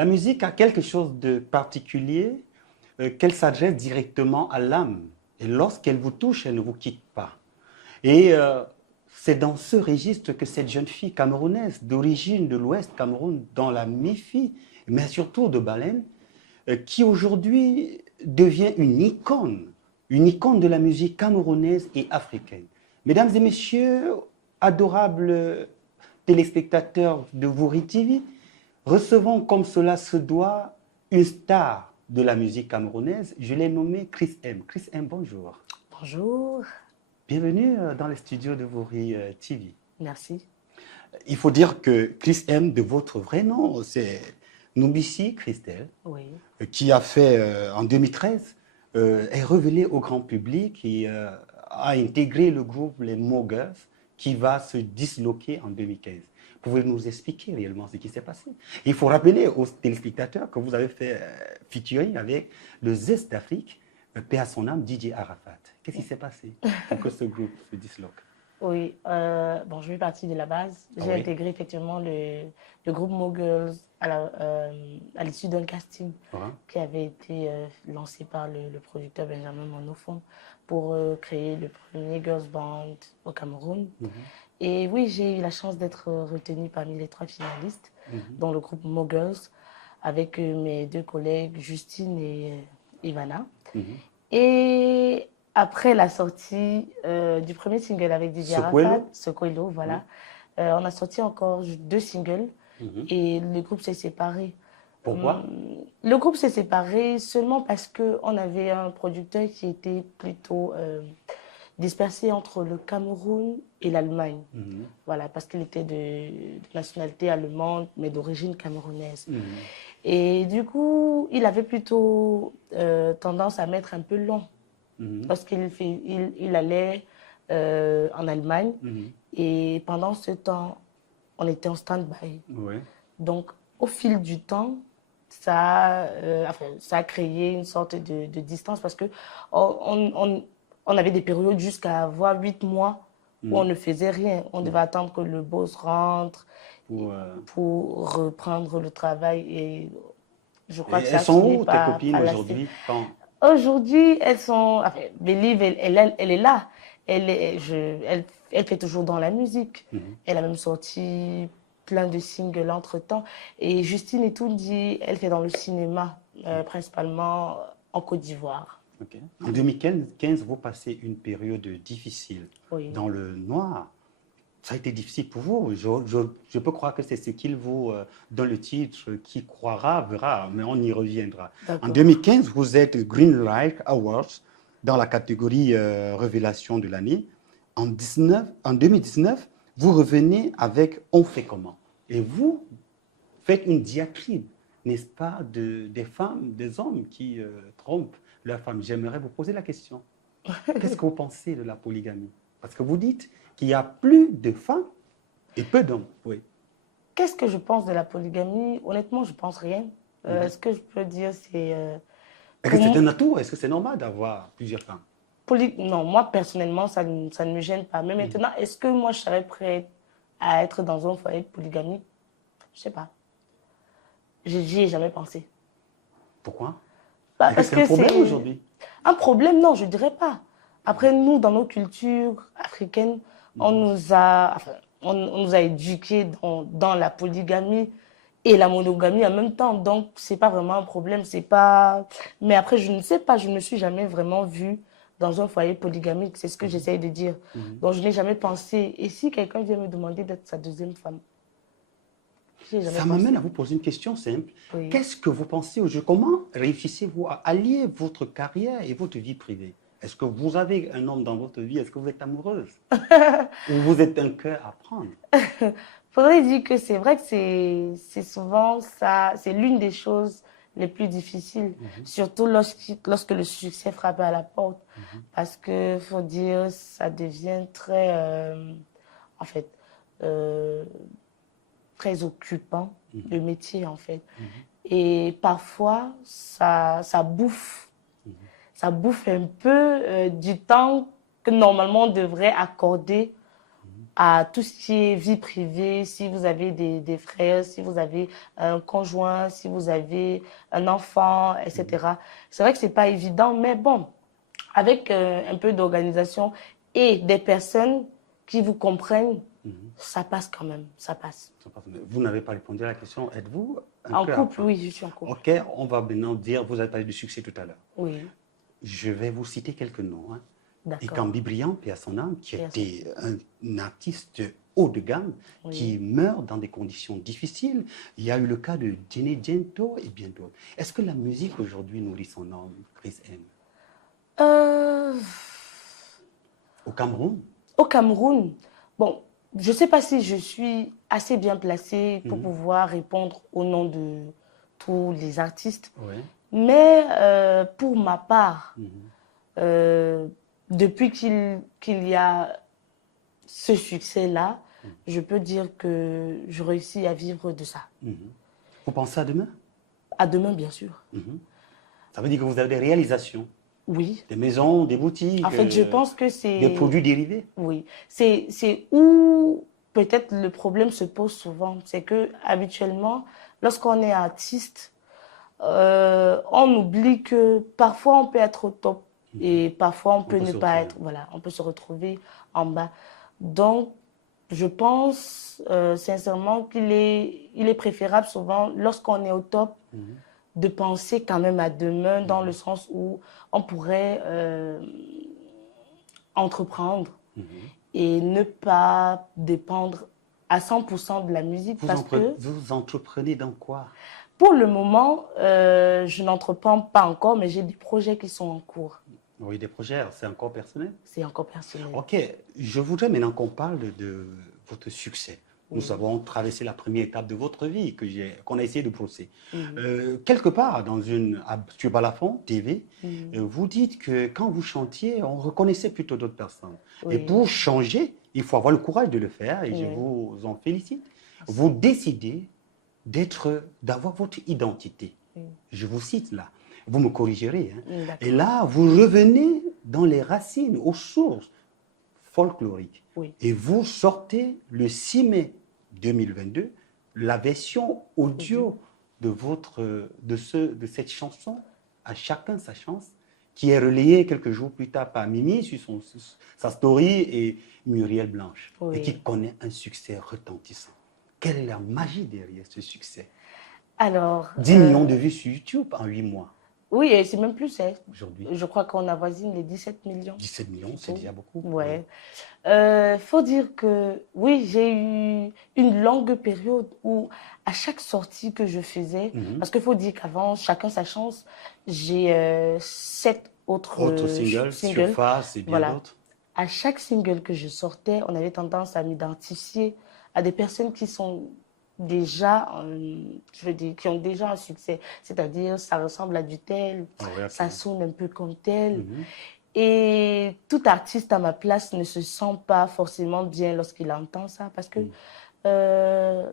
La musique a quelque chose de particulier, qu'elle s'adresse directement à l'âme. Et lorsqu'elle vous touche, elle ne vous quitte pas. Et c'est dans ce registre que cette jeune fille camerounaise, d'origine de l'Ouest Cameroun, dans la mi-fille, mais surtout de Baleine, qui aujourd'hui devient une icône de la musique camerounaise et africaine. Mesdames et messieurs, adorables téléspectateurs de Vouri TV, recevons comme cela se doit une star de la musique camerounaise. Je l'ai nommé Chris M. Chris M, bonjour. Bonjour. Bienvenue dans les studios de Vouri TV. Merci. Il faut dire que Chris M, de votre vrai nom, c'est Noubissi Christelle, Oui. Qui a fait en 2013, est révélé au grand public et a intégré le groupe Les Moguers qui va se disloquer en 2015. Pouvez-vous nous expliquer réellement ce qui s'est passé? Il faut rappeler aux téléspectateurs que vous avez fait featuring avec le Zest d'Afrique, paix à son âme, DJ Arafat. Qu'est-ce qui s'est passé pour que ce groupe se disloque? Oui, bon, je fais partie de la base. J'ai intégré effectivement le groupe Mogirls à l'issue d'un casting qui avait été lancé par le producteur Benjamin Monofon pour créer le premier girls band au Cameroun. Et oui, j'ai eu la chance d'être retenue parmi les 3 finalistes dans le groupe Mogirls avec mes 2 collègues Justine et Ivana. Et après la sortie du premier single avec DJ Arafat, Sokoilo, voilà, on a sorti encore 2 singles et le groupe s'est séparé. Pourquoi? Le groupe s'est séparé seulement parce qu'on avait un producteur qui était plutôt dispersé entre le Cameroun et l'Allemagne. Voilà, parce qu'il était de nationalité allemande, mais d'origine camerounaise. Et du coup, il avait plutôt tendance à mettre un peu long. Lorsqu'il il allait en Allemagne. Et pendant ce temps, on était en stand-by. Donc, au fil du temps, ça a créé une sorte de distance parce on avait des périodes jusqu'à avoir 8 mois où on ne faisait rien. On devait attendre que le boss rentre pour reprendre le travail. Et je crois que ça elles sont finit où tes par copines lasser. aujourd'hui? Aujourd'hui, elles sont... Enfin, Believe, elle est là. Elle fait toujours dans la musique. Elle a même sorti plein de singles entre-temps. Et Justine Etoundi, elle fait dans le cinéma, principalement en Côte d'Ivoire. En 2015, vous passez une période difficile dans le noir. Ça a été difficile pour vous. Je peux croire que c'est ce qu'il vous donne le titre, qui croira verra, mais on y reviendra. En 2015, vous êtes Green Light Awards dans la catégorie Révélation de l'année. En 2019, vous revenez avec On fait comment? Et vous faites une diatribe, n'est-ce pas, des femmes, des hommes qui trompent leurs femmes. J'aimerais vous poser la question. Qu'est-ce que vous pensez de la polygamie? Parce que vous dites qu'il y a plus de femmes et peu d'hommes. Oui. Qu'est-ce que je pense de la polygamie? Honnêtement, je pense rien. Ce que je peux dire, c'est... Est-ce que c'est un atout? Est-ce que c'est normal d'avoir plusieurs femmes? Non, moi, personnellement, ça ne me gêne pas. Mais maintenant, est-ce que moi, je serais prête à être dans un foyer de polygamie? Je ne sais pas. J'y ai jamais pensé. Pourquoi? Parce que c'est un problème aujourd'hui? Un problème, non, je ne dirais pas. Après, nous, dans nos cultures africaines, on nous a éduqués dans la polygamie et la monogamie en même temps. Donc, ce n'est pas vraiment un problème. C'est pas... Mais après, je ne sais pas, je ne me suis jamais vraiment vue dans un foyer polygamique. C'est ce que j'essaye de dire. Donc, je n'ai jamais pensé. Et si quelqu'un vient me demander d'être sa deuxième femme? Ça m'amène à vous poser une question simple. Qu'est-ce que vous pensez aujourd'hui? Comment réussissez-vous à allier votre carrière et votre vie privée? Est-ce que vous avez un homme dans votre vie? Est-ce que vous êtes amoureuse? Ou vous êtes un cœur à prendre? Faudrait dire que c'est vrai que c'est souvent ça, c'est l'une des choses les plus difficiles, surtout lorsque le succès frappe à la porte. Parce que, faut dire, ça devient très, en fait, très occupant, le métier, en fait. Et parfois, ça bouffe. Ça bouffe un peu du temps que normalement on devrait accorder à tout ce qui est vie privée, si vous avez des frères, si vous avez un conjoint, si vous avez un enfant, etc. C'est vrai que c'est pas évident, mais bon, avec un peu d'organisation et des personnes qui vous comprennent, ça passe quand même, ça passe. Vous n'avez pas répondu à la question, êtes-vous en couple? Oui, je suis en couple. Ok, on va maintenant dire, vous avez parlé du succès tout à l'heure. Oui. Je vais vous citer quelques noms. D'accord. Et Cambi Briand, paix à son âme, qui était un artiste haut de gamme, qui meurt dans des conditions difficiles. Il y a eu le cas de Jenny Gento et bien d'autres. Est-ce que la musique aujourd'hui nourrit son âme, Chris M? Au Cameroun? Au Cameroun, bon, je ne sais pas si je suis assez bien placée pour pouvoir répondre au nom de tous les artistes. Mais pour ma part, depuis qu'il y a ce succès-là, je peux dire que je réussis à vivre de ça. Vous pensez à demain? À demain, bien sûr. Ça veut dire que vous avez des réalisations? Oui. Des maisons, des boutiques? En fait, je pense que c'est... Des produits dérivés? Oui. C'est où peut-être le problème se pose souvent. C'est que habituellement, lorsqu'on est artiste, on oublie que parfois on peut être au top et parfois on peut ne pas être. Voilà, on peut se retrouver en bas. Donc, je pense sincèrement qu'il est préférable souvent, lorsqu'on est au top, de penser quand même à demain, dans le sens où on pourrait entreprendre et ne pas dépendre à 100% de la musique. Vous entreprenez dans quoi? Pour le moment, je n'entreprends pas encore, mais j'ai des projets qui sont en cours. Oui, des projets, c'est encore personnel? C'est encore personnel. Ok, je voudrais maintenant qu'on parle de votre succès. Nous avons traversé la première étape de votre vie qu'on a essayé de brosser. Quelque part, sur Balafon TV, vous dites que quand vous chantiez, on reconnaissait plutôt d'autres personnes. Et pour changer, il faut avoir le courage de le faire, et je vous en félicite. Vous décidez d'avoir votre identité. Je vous cite là. Vous me corrigerez. Et là, vous revenez dans les racines, aux sources folkloriques. Et vous sortez le 6 mai 2022 la version audio de cette chanson, À chacun sa chance, qui est relayée quelques jours plus tard par Mimi sur sa story et Muriel Blanche, et qui connaît un succès retentissant. Quelle est la magie derrière ce succès? Alors, 10 millions de vues sur YouTube en 8 mois. Oui, et c'est même plus. Aujourd'hui. Je crois qu'on avoisine les 17 millions. 17 millions, c'est déjà beaucoup. Ouais. Faut dire que, oui, j'ai eu une longue période où, à chaque sortie que je faisais, parce qu'il faut dire qu'avant, chacun sa chance, j'ai 7 autres singles, Surface et bien d'autres. À chaque single que je sortais, on avait tendance à m'identifier à des personnes qui sont déjà, je veux dire, qui ont déjà un succès. C'est-à-dire, ça ressemble à du tel, ça sonne un peu comme tel. Et tout artiste à ma place ne se sent pas forcément bien lorsqu'il entend ça, parce que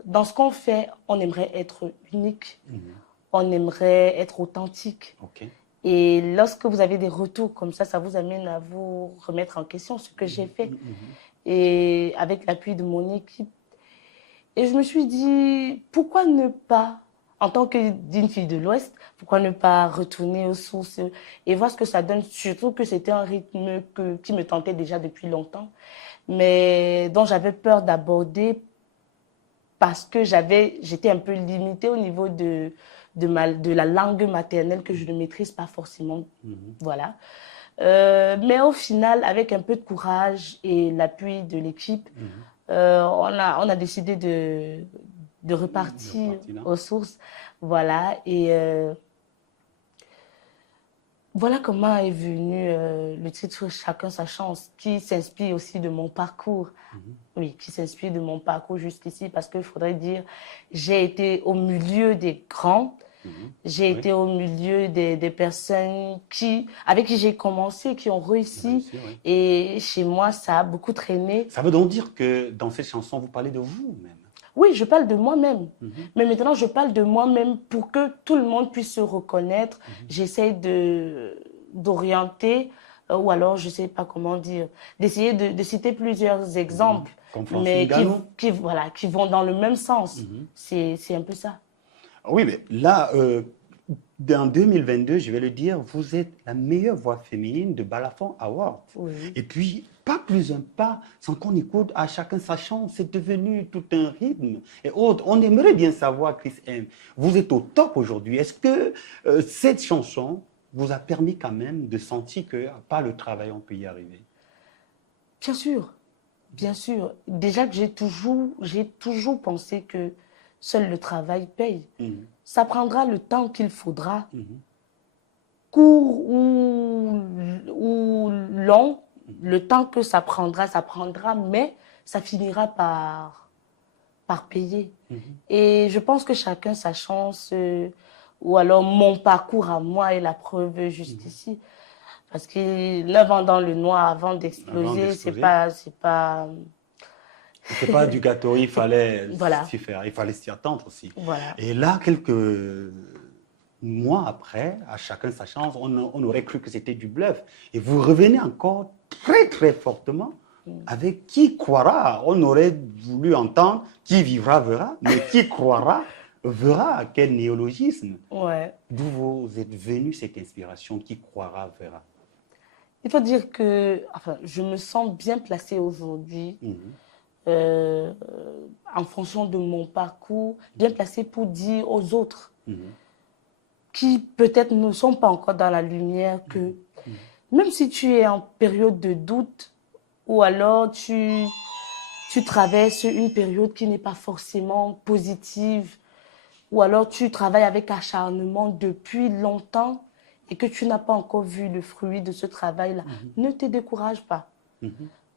dans ce qu'on fait, on aimerait être unique, on aimerait être authentique. Et lorsque vous avez des retours comme ça vous amène à vous remettre en question ce que j'ai fait. Et avec l'appui de mon équipe. Et je me suis dit, pourquoi ne pas, en tant que d'une fille de l'Ouest, pourquoi ne pas retourner aux sources et voir ce que ça donne, surtout que c'était un rythme qui me tentait déjà depuis longtemps, mais dont j'avais peur d'aborder parce que j'étais un peu limitée au niveau de la langue maternelle que je ne maîtrise pas forcément. Voilà. Mais au final, avec un peu de courage et l'appui de l'équipe, on a décidé de repartir aux sources. Voilà. Et voilà comment est venu le titre Chacun sa chance, qui s'inspire aussi de mon parcours. Oui, qui s'inspire de mon parcours jusqu'ici, parce qu'il faudrait dire, j'ai été au milieu des grands. J'ai été au milieu des personnes avec qui j'ai commencé, qui ont réussi. Et chez moi, ça a beaucoup traîné. Ça veut donc dire que dans cette chanson, vous parlez de vous-même? Oui, je parle de moi-même. Mais maintenant, je parle de moi-même pour que tout le monde puisse se reconnaître. J'essaie d'orienter, ou alors, je ne sais pas comment dire, d'essayer de citer plusieurs exemples. mais voilà, qui vont dans le même sens. C'est un peu ça. Oui, mais là, en 2022, je vais le dire, vous êtes la meilleure voix féminine de Balafon Award. Oui. Et puis, pas plus un pas, sans qu'on écoute à chacun sa chance, c'est devenu tout un rythme. Et autres, on aimerait bien savoir, Chris M, vous êtes au top aujourd'hui. Est-ce que cette chanson vous a permis quand même de sentir que, par le travail, on peut y arriver? Bien sûr, bien sûr. Déjà que j'ai toujours pensé que seul le travail paye. Ça prendra le temps qu'il faudra, court ou long, le temps que ça prendra, mais ça finira par payer. Et je pense que chacun sa chance, ou alors mon parcours à moi est la preuve juste ici. Parce que 9 ans dans le noir avant d'exploser, c'est pas... C'est pas du gâteau, il fallait voilà. s'y faire, il fallait s'y attendre aussi. Voilà. Et là, quelques mois après, à chacun sa chance, on aurait cru que c'était du bluff. Et vous revenez encore très très fortement avec qui croira. On aurait voulu entendre qui vivra verra, mais qui croira verra. Quel néologisme. Ouais. D'où vous êtes venu cette inspiration, qui croira verra? Il faut dire que je me sens bien placée aujourd'hui. En fonction de mon parcours, bien placé pour dire aux autres qui peut-être ne sont pas encore dans la lumière que même si tu es en période de doute ou alors tu traverses une période qui n'est pas forcément positive ou alors tu travailles avec acharnement depuis longtemps et que tu n'as pas encore vu le fruit de ce travail-là, ne te décourage pas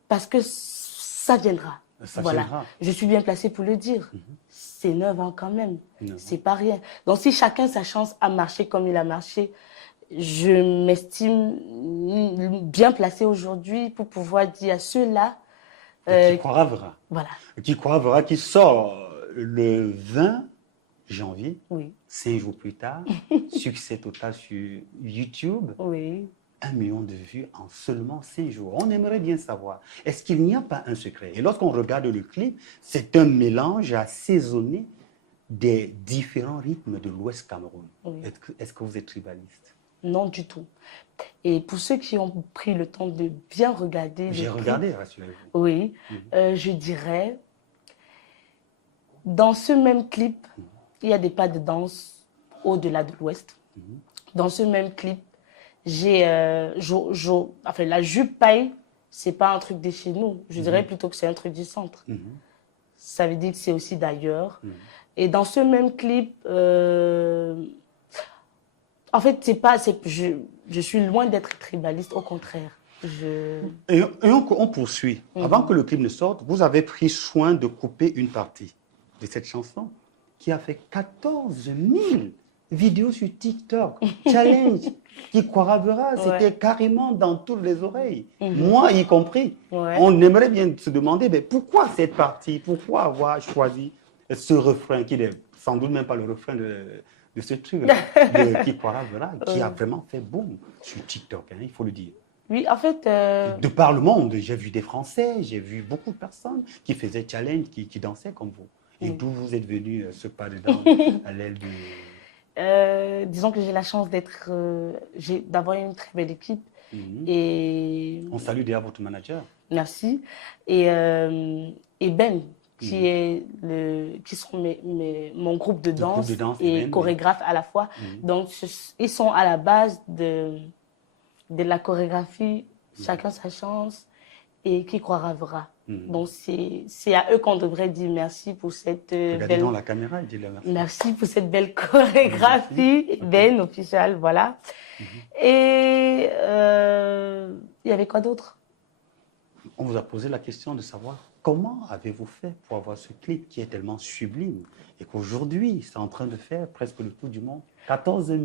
parce que ça viendra. Voilà, je suis bien placée pour le dire. C'est 9 ans quand même, c'est pas rien. Donc si chacun sa chance a marché comme il a marché, je m'estime bien placée aujourd'hui pour pouvoir dire à ceux-là... qui croira verra. Voilà. Qui croira verra, qui sort le 20 janvier, 5 jours plus tard, succès total sur YouTube. Oui. 1 million de vues en seulement 5 jours. On aimerait bien savoir, est-ce qu'il n'y a pas un secret? Et lorsqu'on regarde le clip, c'est un mélange assaisonné des différents rythmes de l'Ouest Cameroun. Oui. Est-ce que vous êtes tribaliste? Non, du tout. Et pour ceux qui ont pris le temps de bien regarder... J'ai regardé, rassurez-vous. Oui, je dirais, dans ce même clip, il y a des pas de danse au-delà de l'Ouest. Dans ce même clip, j'ai la jupe paille, c'est pas un truc de chez nous. Je dirais plutôt que c'est un truc du centre. Ça veut dire que c'est aussi d'ailleurs. Et dans ce même clip, en fait, je suis loin d'être tribaliste, au contraire. Et on poursuit. Avant que le clip ne sorte, vous avez pris soin de couper une partie de cette chanson qui a fait 14 000 vidéos sur TikTok. Challenge, qui croira verra, c'était carrément dans toutes les oreilles, moi y compris. On aimerait bien se demander, mais pourquoi cette partie? Pourquoi avoir choisi ce refrain qui n'est sans doute même pas le refrain de ce truc-là, de qui croira verra, qui a vraiment fait boum sur TikTok, hein, il faut le dire. Oui, en fait... De par le monde, j'ai vu des Français, j'ai vu beaucoup de personnes qui faisaient challenge, qui dansaient comme vous. Et d'où vous êtes venu ce pas dedans à l'aile du... disons que j'ai la chance d'avoir une très belle équipe. Et... On salue d'ailleurs votre manager. Merci. Et Ben, qui sont mon groupe de danse, et Ben, chorégraphe à la fois. Donc, ils sont à la base de la chorégraphie, chacun sa chance, et qui croira verra. Donc, c'est à eux qu'on devrait dire merci pour cette Regardez dans la caméra et dis-le merci. Merci pour cette belle chorégraphie, Ben, officielle, voilà. Et il y avait quoi d'autre? On vous a posé la question de savoir comment avez-vous fait pour avoir ce clip qui est tellement sublime et qu'aujourd'hui, c'est en train de faire presque le tour du monde. 14 000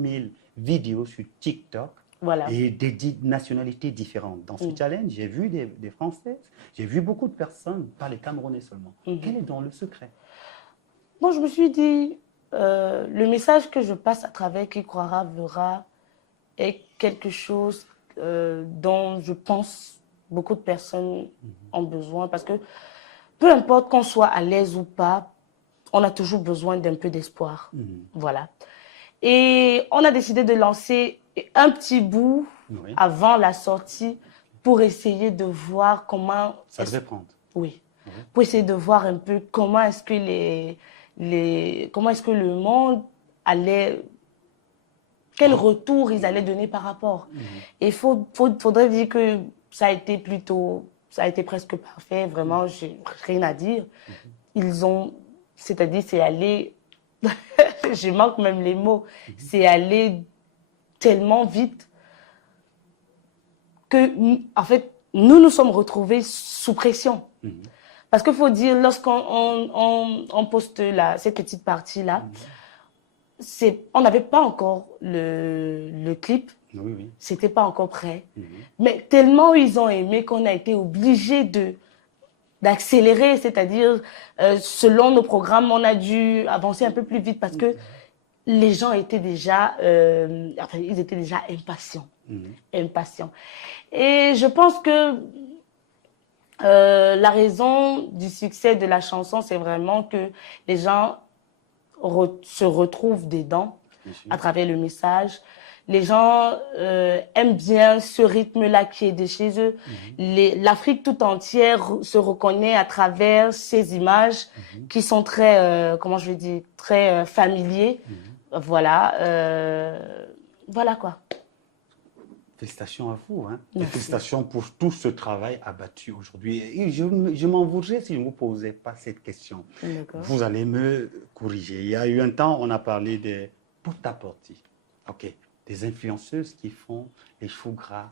vidéos sur TikTok. Voilà. Et des nationalités différentes. Dans ce challenge, j'ai vu des Françaises, j'ai vu beaucoup de personnes, pas les Camerounais seulement. Quel est donc le secret? Bon, je me suis dit, le message que je passe à travers Qui croira verra est quelque chose dont je pense beaucoup de personnes ont besoin. Parce que peu importe qu'on soit à l'aise ou pas, on a toujours besoin d'un peu d'espoir. Voilà. Et on a décidé de lancer un petit bout avant la sortie pour essayer de voir comment... Ça devait prendre. Oui. Pour essayer de voir un peu comment est-ce que comment est-ce que le monde allait... Quel retour ils allaient donner par rapport. Et faudrait dire que ça a été presque parfait. Vraiment, j'ai rien à dire. C'est-à-dire, c'est allé... je manque même les mots. C'est allé tellement vite que, en fait, nous sommes retrouvés sous pression. Parce qu'il faut dire, lorsqu'on on poste cette petite partie-là, on n'avait pas encore le clip. Oui. C'était pas encore prêt. Mais tellement ils ont aimé qu'on a été obligés d'accélérer, c'est-à-dire, selon nos programmes, on a dû avancer un peu plus vite parce que les gens étaient déjà, ils étaient déjà impatients. Impatients. Et je pense que la raison du succès de la chanson, c'est vraiment que les gens se retrouvent dedans à travers le message. Les gens aiment bien ce rythme-là qui est de chez eux. L'Afrique tout entière se reconnaît à travers ces images qui sont très, comment je vais dire, très familiers. Voilà. Voilà quoi. Félicitations à vous. Et félicitations pour tout ce travail abattu aujourd'hui. Et je m'en voudrais si je ne vous posais pas cette question. Vous allez me corriger. Il y a eu un temps, on a parlé des porte-à-porte. OK. Des influenceuses qui font les choux gras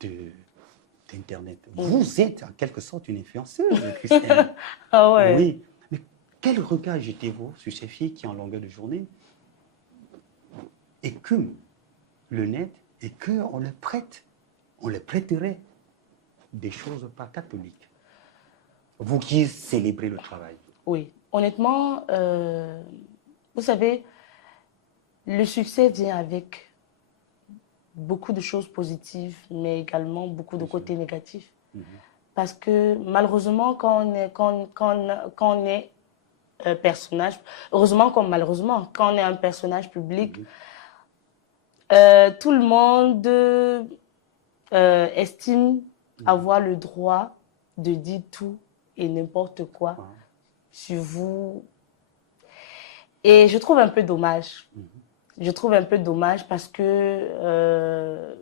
d'Internet. Vous êtes en quelque sorte une influenceuse, Christiane. Ah ouais. Oui. Mais quel regard jetez-vous sur ces filles qui, en longueur de journée, écument le net et qu'on les prêterait des choses pas catholiques? Vous qui célébrez le travail. Oui. Honnêtement, vous savez, le succès vient avec beaucoup de choses positives, mais également beaucoup de côtés négatifs. Parce que malheureusement, quand on est un personnage, heureusement comme malheureusement, quand on est un personnage public, tout le monde estime avoir le droit de dire tout et n'importe quoi sur vous. Et je trouve un peu dommage. Je trouve un peu dommage parce que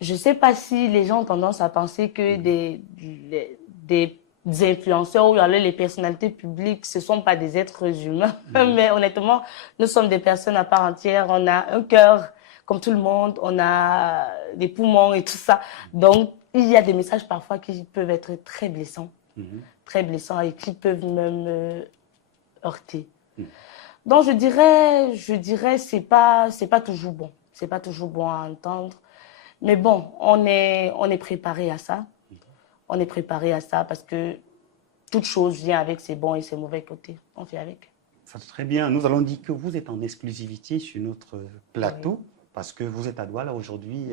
je ne sais pas si les gens ont tendance à penser que des influenceurs ou alors les personnalités publiques, ce ne sont pas des êtres humains. Mais honnêtement, nous sommes des personnes à part entière. On a un cœur comme tout le monde. On a des poumons et tout ça. Donc, il y a des messages parfois qui peuvent être très blessants. Très blessants et qui peuvent même heurter. Donc, je dirais, c'est pas toujours bon. C'est pas toujours bon à entendre. Mais bon, on est préparé à ça. On est préparé à ça parce que toute chose vient avec ses bons et ses mauvais côtés. On fait avec. Ça, très bien. Nous allons dire que vous êtes en exclusivité sur notre plateau. Parce que vous êtes à Douala aujourd'hui,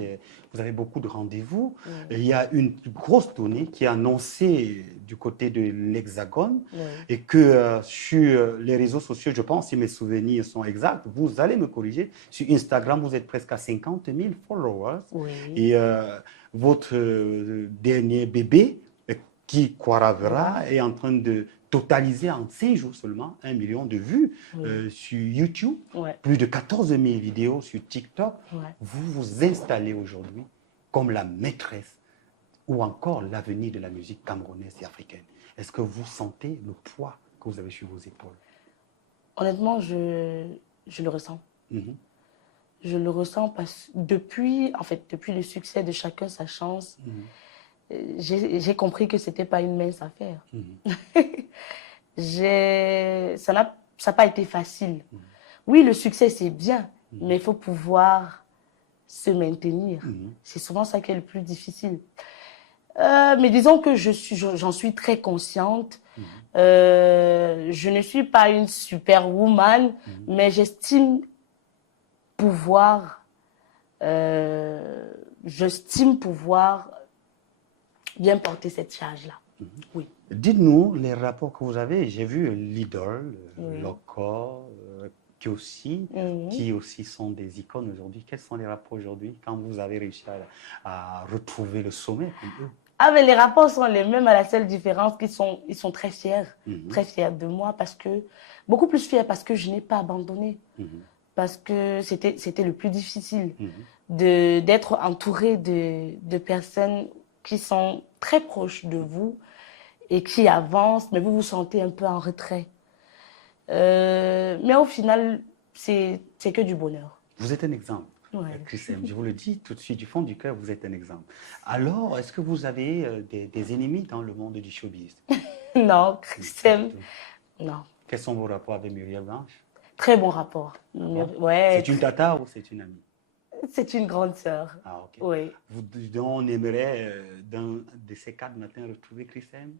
vous avez beaucoup de rendez-vous. Il y a une grosse tournée qui est annoncée du côté de l'Hexagone et que sur les réseaux sociaux, je pense, si mes souvenirs sont exacts, vous allez me corriger, sur Instagram, vous êtes presque à 50 000 followers. Et votre dernier bébé, qui Kwaravera, est en train de totaliser en 5 jours seulement 1 million de vues sur YouTube, plus de 14 000 vidéos sur TikTok. Vous vous installez aujourd'hui comme la maîtresse ou encore l'avenir de la musique camerounaise et africaine. Est-ce que vous sentez le poids que vous avez sur vos épaules? Honnêtement, je le ressens. Je le ressens parce que depuis le succès de Chacun sa chance, j'ai compris que ce n'était pas une mince affaire. Ça n'a pas été facile. Oui, le succès, c'est bien, mais il faut pouvoir se maintenir. C'est souvent ça qui est le plus difficile. Mais disons que j'en suis très consciente. Je ne suis pas une superwoman, mais j'estime pouvoir bien porter cette charge-là. Oui. Dites-nous les rapports que vous avez. J'ai vu l'idole, Loco, qui aussi sont des icônes aujourd'hui. Quels sont les rapports aujourd'hui quand vous avez réussi à retrouver le sommet comme eux? Ah, mais les rapports sont les mêmes, à la seule différence ils sont très fiers de moi beaucoup plus fiers parce que je n'ai pas abandonné. Parce que c'était le plus difficile d'être entouré de personnes qui sont très proches de vous et qui avancent, mais vous vous sentez un peu en retrait. Mais au final, c'est que du bonheur. Vous êtes un exemple. Ouais. Chris M, je vous le dis tout de suite, du fond du cœur, vous êtes un exemple. Alors, est-ce que vous avez des ennemis dans le monde du showbiz? Non, Chris M, non. Quels sont vos rapports avec Muriel Blanche? Très bon rapport. Ouais. C'est une tata ou c'est une amie? C'est une grande sœur. Ah, ok. Oui. On aimerait, dans de ces 4 matins, retrouver Chris M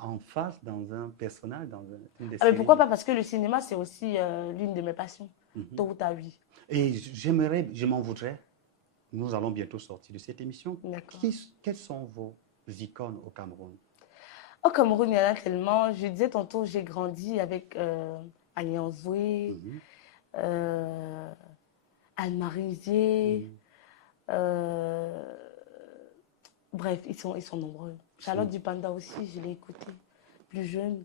en face, dans un personnage, dans une des séries. Mais pourquoi pas? Parce que le cinéma, c'est aussi l'une de mes passions. Tôt ou tard, oui. Et je m'en voudrais. Nous allons bientôt sortir de cette émission. Quelles sont vos icônes au Cameroun? Au Cameroun, il y en a tellement. Je disais tantôt, j'ai grandi avec Agnan Zoué, Anne-Marie Zier. Bref, ils sont nombreux. Charlotte Dupanda aussi, je l'ai écouté. Plus jeune,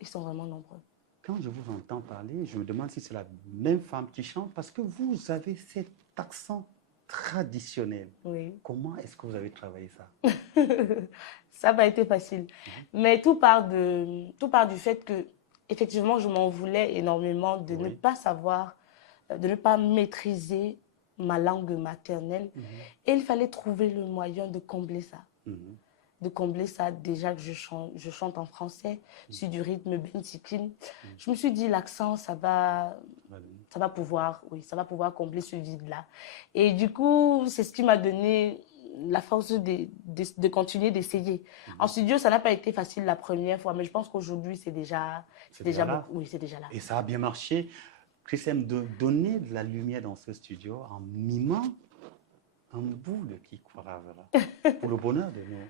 ils sont vraiment nombreux. Quand je vous entends parler, je me demande si c'est la même femme qui chante, parce que vous avez cet accent traditionnel. Oui. Comment est-ce que vous avez travaillé ça? Ça n'a pas été facile. Mais tout part du fait que, effectivement, je m'en voulais énormément de ne pas savoir, de ne pas maîtriser ma langue maternelle. Et il fallait trouver le moyen de combler ça. De combler ça, déjà que je chante en français, sur du rythme bentikine. Je me suis dit, l'accent, ça va pouvoir combler ce vide-là. Et du coup, c'est ce qui m'a donné la force de continuer d'essayer. En studio, ça n'a pas été facile la première fois, mais je pense qu'aujourd'hui, c'est déjà là. Oui, c'est déjà là. Et ça a bien marché. Chris M, de donner de la lumière dans ce studio en mimant un bout de Qui croira verra, pour le bonheur de nos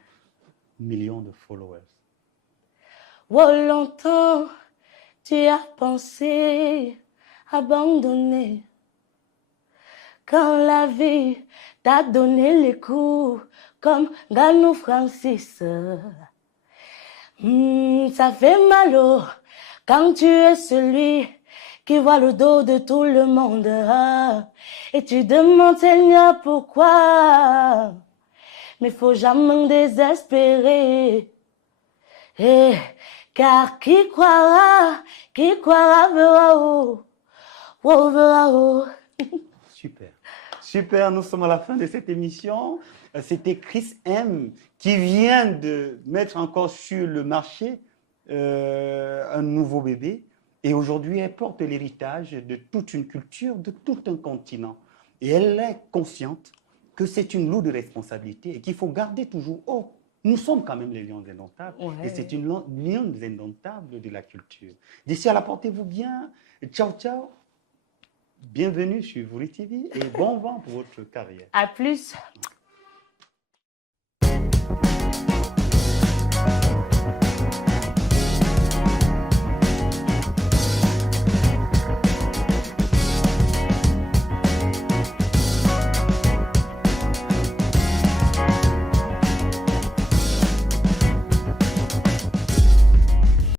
millions de followers. Oh, longtemps, tu as pensé abandonner quand la vie t'a donné les coups comme Ganou Francis. Ça fait mal quand tu es celui qui voit le dos de tout le monde et tu demandes Seigneur pourquoi. Mais faut jamais désespérer. Car qui croira verra verra. Super. Super, nous sommes à la fin de cette émission. C'était Chris M qui vient de mettre encore sur le marché un nouveau bébé. Et aujourd'hui, elle porte l'héritage de toute une culture, de tout un continent. Et elle est consciente que c'est une lourde responsabilité et qu'il faut garder toujours haut. Nous sommes quand même les lions indomptables. Et c'est une lion indomptable de la culture. D'ici là, portez-vous bien. Ciao, ciao. Bienvenue sur Vuri TV et bon vent pour votre carrière. À plus.